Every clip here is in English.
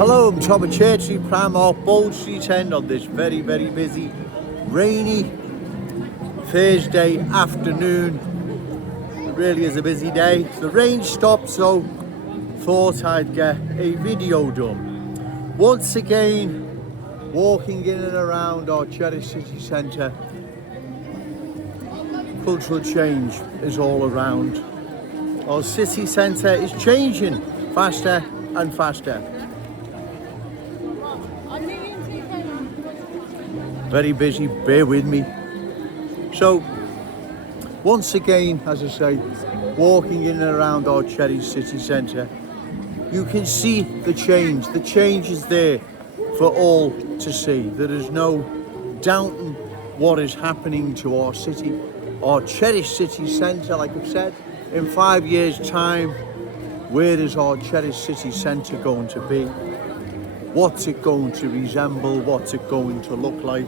Hello, I'm Tom at Church Street, Primark, Bold Street End on this very, very busy, rainy Thursday afternoon. It really is a busy day. The rain stopped, so thought I'd get a video done. Once again, walking in and around our cherished city centre. Cultural change is all around. Our city centre is changing faster and faster. Very busy, bear with me. So, once again, as I say, walking in and around our cherished city centre, you can see the change. The change is there for all to see. There is no doubting what is happening to our city, our cherished city centre. Like I've said, in 5 years' time, where is our cherished city centre going to be? What's it going to resemble? What's it going to look like?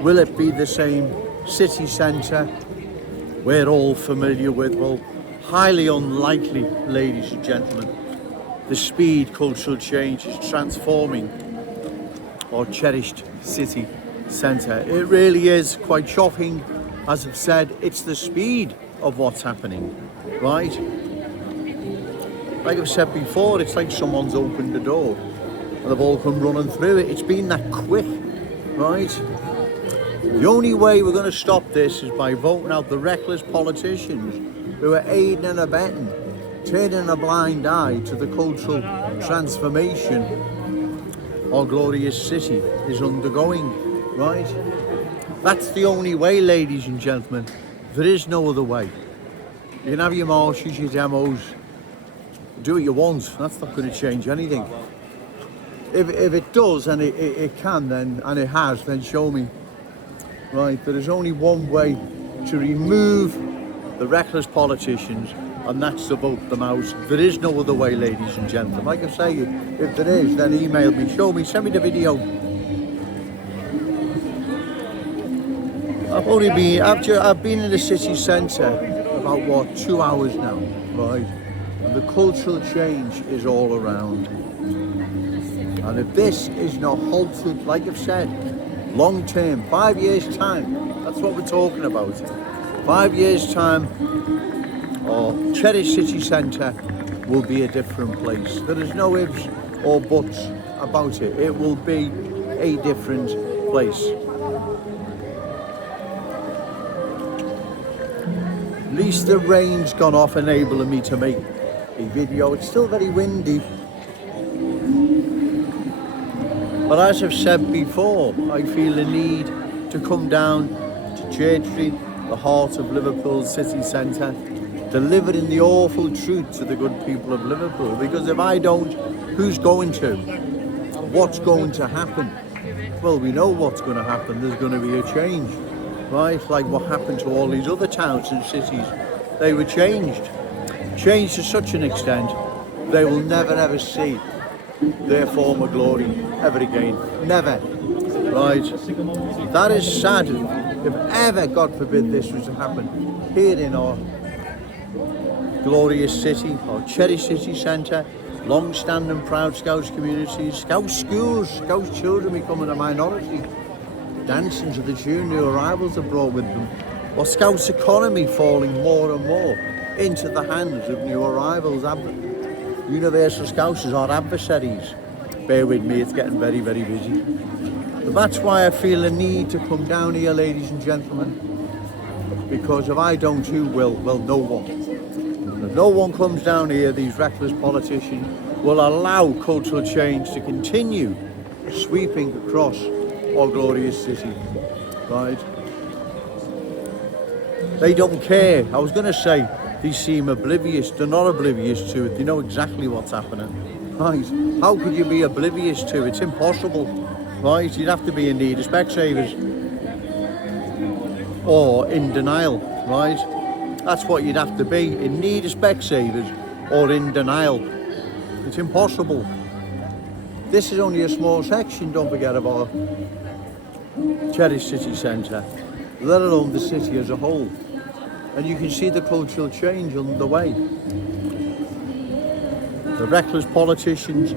Will it be the same city centre we're all familiar with? Well, highly unlikely, ladies and gentlemen. The speed cultural change is transforming our cherished city centre. It really is quite shocking. As I've said, it's the speed of what's happening, right? Like I've said before, it's like someone's opened the door and they've all come running through it. It's been that quick, right? The only way we're going to stop this is by voting out the reckless politicians who are aiding and abetting, turning a blind eye to the cultural transformation our glorious city is undergoing, right? That's the only way, ladies and gentlemen. There is no other way. You can have your marches, your demos, do what you want. That's not going to change anything. If it does, and it can then, and it has, then show me. Right, there is only one way to remove the reckless politicians, and that's to vote them out. There is no other way, ladies and gentlemen. Like I say, if there is, then email me, show me, send me the video. I've been in the city centre about 2 hours now, right? And the cultural change is all around. And if this is not halted, like I've said, long term, 5 years time, that's what we're talking about. 5 years time, our cherished city centre will be a different place. There is no ifs or buts about it. It will be a different place. At least the rain's gone off, enabling me to make a video. It's still very windy. But as I've said before, I feel the need to come down to Church Street, the heart of Liverpool city centre, delivering the awful truth to the good people of Liverpool. Because if I don't, who's going to? What's going to happen? Well, we know what's going to happen. There's going to be a change, right? Like what happened to all these other towns and cities. They were changed to such an extent they will never ever see their former glory ever again. Never. Right? That is sad. If ever, God forbid, this was to happen here in our glorious city, our cherished city centre, long-standing proud Scouse communities, Scouse schools, Scouse children becoming a minority, dancing to the tune new arrivals have brought with them, or Scouse economy falling more and more into the hands of new arrivals. Universal Scousers are adversaries. Bear with me, it's getting very, very busy. But that's why I feel the need to come down here, ladies and gentlemen. Because if I don't, who will? Well, no one. And if no one comes down here, these reckless politicians will allow cultural change to continue sweeping across our glorious city. Right? They don't care. I was going to say, they seem oblivious. They're not oblivious to it. They know exactly what's happening. Right? How could you be oblivious to it? It's impossible. Right? You'd have to be in need of Specsavers. Or in denial. Right? That's what you'd have to be. In need of Specsavers or in denial. It's impossible. This is only a small section, don't forget, of our cherished city centre, let alone the city as a whole. And you can see the cultural change on the way. The reckless politicians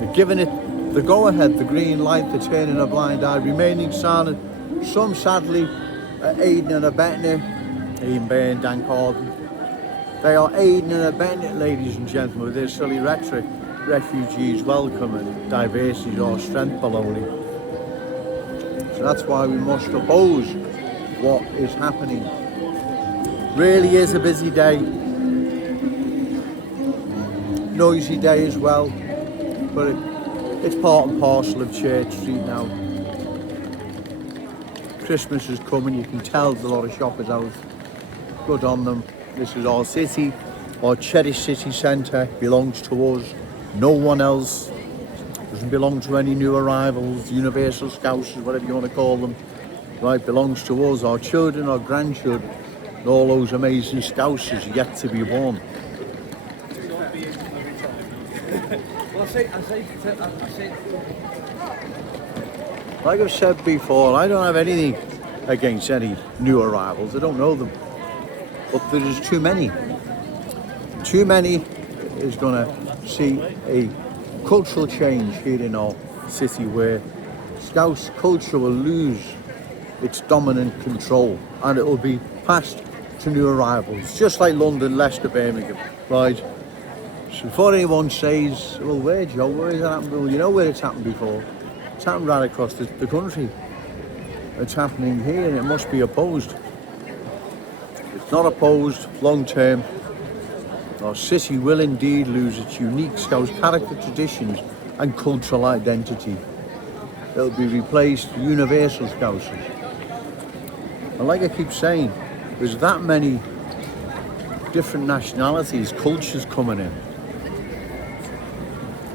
They're giving it the go-ahead, the green light, they're turning a blind eye, remaining silent. Some sadly are aiding and abetting it. Ian Bain, Dan Corden. They are aiding and abetting it, ladies and gentlemen, with their silly rhetoric. Refugees welcome and diversity is our strength baloney. So that's why we must oppose what is happening. Really is a busy day. Noisy day as well. But it's part and parcel of Church Street now. Christmas is coming, you can tell there's a lot of shoppers out. Good on them. This is our city, our cherished city centre, belongs to us. No one else. Doesn't belong to any new arrivals, universal Scousers, whatever you want to call them. Right, belongs to us, our children, our grandchildren, and all those amazing Scousers yet to be born. Like I've said before, I don't have anything against any new arrivals. I don't know them. But there is too many. Too many is going to see a cultural change here in our city where Scouse culture will lose its dominant control and it will be passed to new arrivals, just like London, Leicester, Birmingham, right? So before anyone says, well, where, Joe, where has that happened? Well, you know where it's happened before. It's happened right across the country. It's happening here and it must be opposed. It's not opposed long term. Our city will indeed lose its unique Scouse character, traditions and cultural identity. It'll be replaced with universal Scousers. And like I keep saying, there's that many different nationalities, cultures coming in.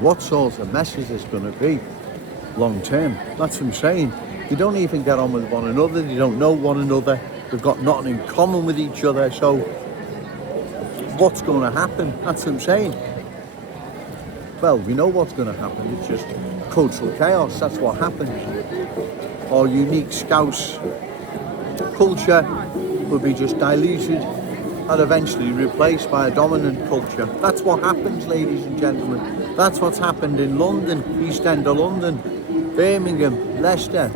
What sort of message is going to be long term? That's what I'm saying. They don't even get on with one another, they don't know one another, they've got nothing in common with each other, so what's going to happen? That's what I'm saying. Well, we know what's going to happen, it's just cultural chaos, that's what happens. Our unique Scouse culture will be just diluted and eventually replaced by a dominant culture. That's what happens, ladies and gentlemen. That's what's happened in London, East End of London, Birmingham, Leicester,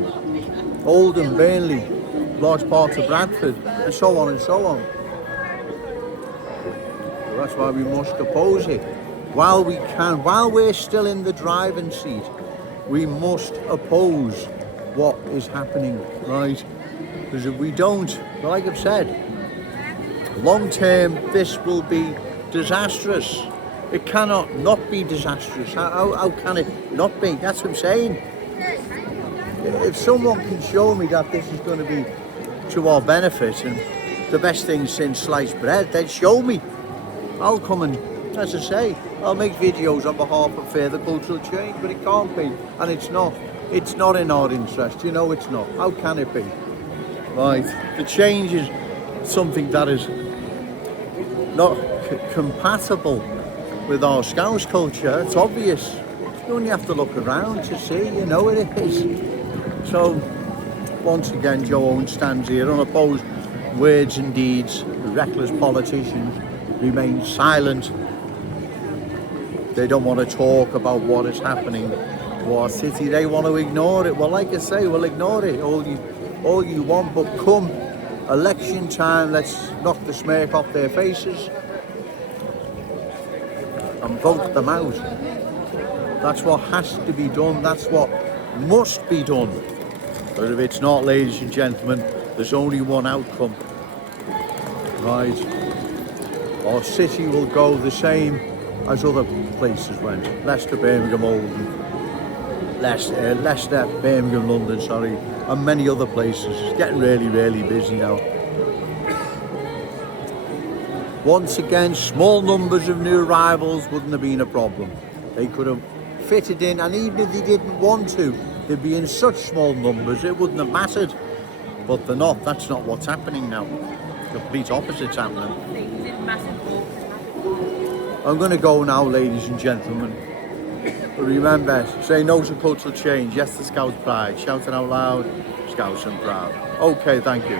Oldham, Burnley, large parts of Bradford, and so on and so on. So that's why we must oppose it. While we can, while we're still in the driving seat, we must oppose what is happening, right? Because if we don't, like I've said, long term, this will be disastrous. It cannot not be disastrous. How can it not be? That's what I'm saying. If someone can show me that this is going to be to our benefit and the best thing since sliced bread, then show me. I'll come and, as I say, I'll make videos on behalf of further cultural change, but it can't be, and it's not. It's not in our interest, you know it's not. How can it be? Right, the change is something that is not compatible with our Scouse culture. It's obvious. You only have to look around to see, you know it is. So, once again, Joe Owen stands here unopposed. Words and deeds, the reckless politicians remain silent. They don't want to talk about what is happening to our city. They want to ignore it. Well, like I say, we'll ignore it all you want, but come election time, let's knock the smirk off their faces and vote them out. That's what has to be done. That's what must be done. But if it's not, ladies and gentlemen, there's only one outcome. Right? Our city will go the same as other places went. Leicester, Birmingham, Oldham, Leicester, Birmingham, London, sorry, and many other places. It's getting really, really busy now. Once again, small numbers of new arrivals wouldn't have been a problem. They could have fitted in, and even if they didn't want to, they'd be in such small numbers it wouldn't have mattered. But they're not. That's not what's happening now. The complete opposite's happening. I'm going to go now, ladies and gentlemen. But remember, say no to cultural change, yes to Scouse pride. Shout it out loud, Scouse and proud. Okay, thank you.